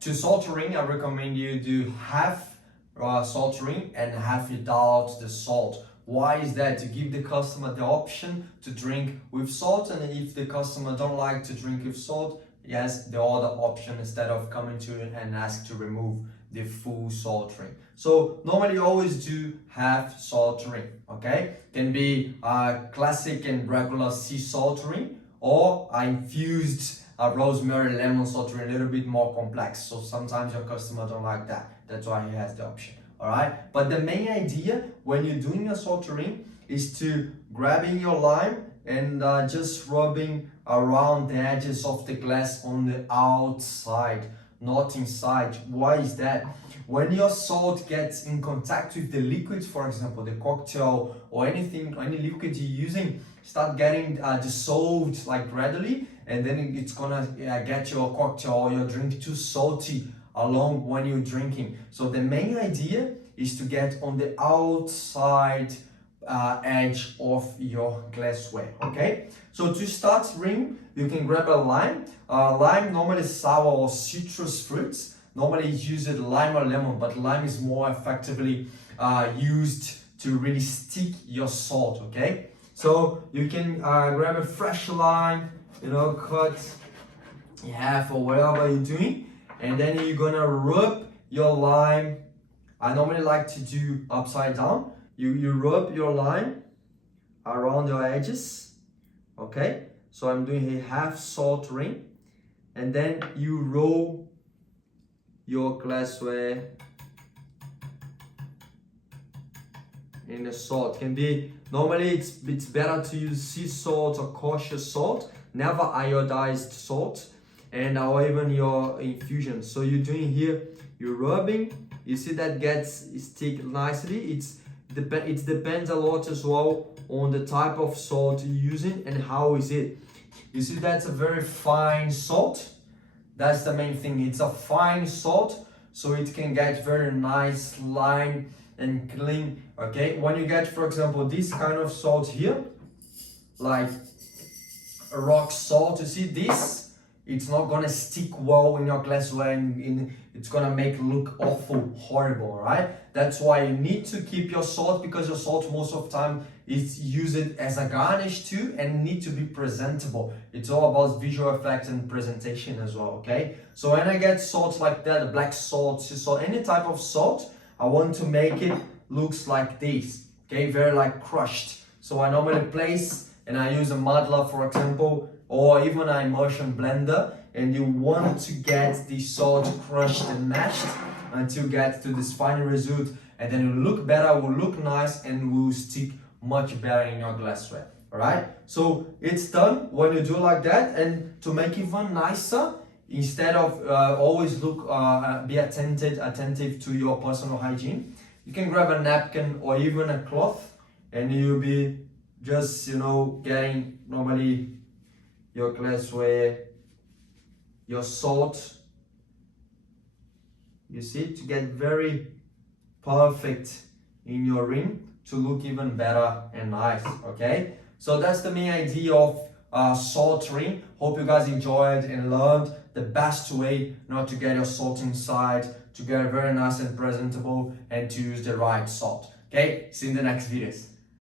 To salt ring, I recommend you do half salt ring and half without the salt. Why is that? To give the customer the option to drink with salt, and if the customer don't like to drink with salt, yes, the other option instead of coming to you and ask to remove the full salt ring. So normally always do half salt ring, okay? Can be a classic and regular sea salt ring, or infused rosemary lemon salt ring, a little bit more complex. So sometimes your customer don't like that. That's why he has the option. All right. But the main idea when you're doing a salt ring is to grabbing your lime and just rubbing around the edges of the glass on the outside, not inside. Why is that? When your salt gets in contact with the liquids, for example, the cocktail or anything, any liquid you're using, start getting dissolved like gradually, and then it's gonna get your cocktail or your drink too salty along when you're drinking. So the main idea is to get on the outside edge of your glassware, okay? So to start ring, you can grab a lime. Lime normally sour or citrus fruits. Normally it's used lime or lemon, but lime is more effectively used to really stick your salt, okay? So you can grab a fresh lime, cut in half or whatever you're doing, and then you're gonna rub your lime. I normally like to do upside down. You rub your lime around your edges, okay? So I'm doing a half salt ring, and then you roll your glassware in the salt. Can be, normally it's better to use sea salt or kosher salt, never iodized salt, and or even your infusion. So you're doing here, you're rubbing, you see that gets stick nicely. It depends a lot as well on the type of salt you're using and how is it. You see that's a very fine salt. That's the main thing. It's a fine salt, so it can get very nice line and clean, okay? When you get, for example, this kind of salt here, like a rock salt, you see this, it's not gonna stick well in your glassware, and it's gonna make it look awful, horrible, right? That's why you need to keep your salt, because your salt most of the time is used as a garnish too, and need to be presentable. It's all about visual effects and presentation as well, okay? So when I get salt like that, black salt, sea salt, any type of salt, I want to make it looks like this, okay? Very like crushed. So I normally place, and I use a muddler, for example, or even an immersion blender, and you want to get the salt crushed and mashed until you get to this final result, and then it will look better, will look nice, and will stick much better in your glassware. All right, so it's done when you do like that. And to make it even nicer, instead of always be attentive to your personal hygiene, you can grab a napkin or even a cloth, and you'll be just getting normally your glassware, your salt, you see, to get very perfect in your ring, to look even better and nice, okay? So that's the main idea of salt ring. Hope you guys enjoyed and learned the best way not to get your salt inside, to get it very nice and presentable, and to use the right salt. Okay, see you in the next videos.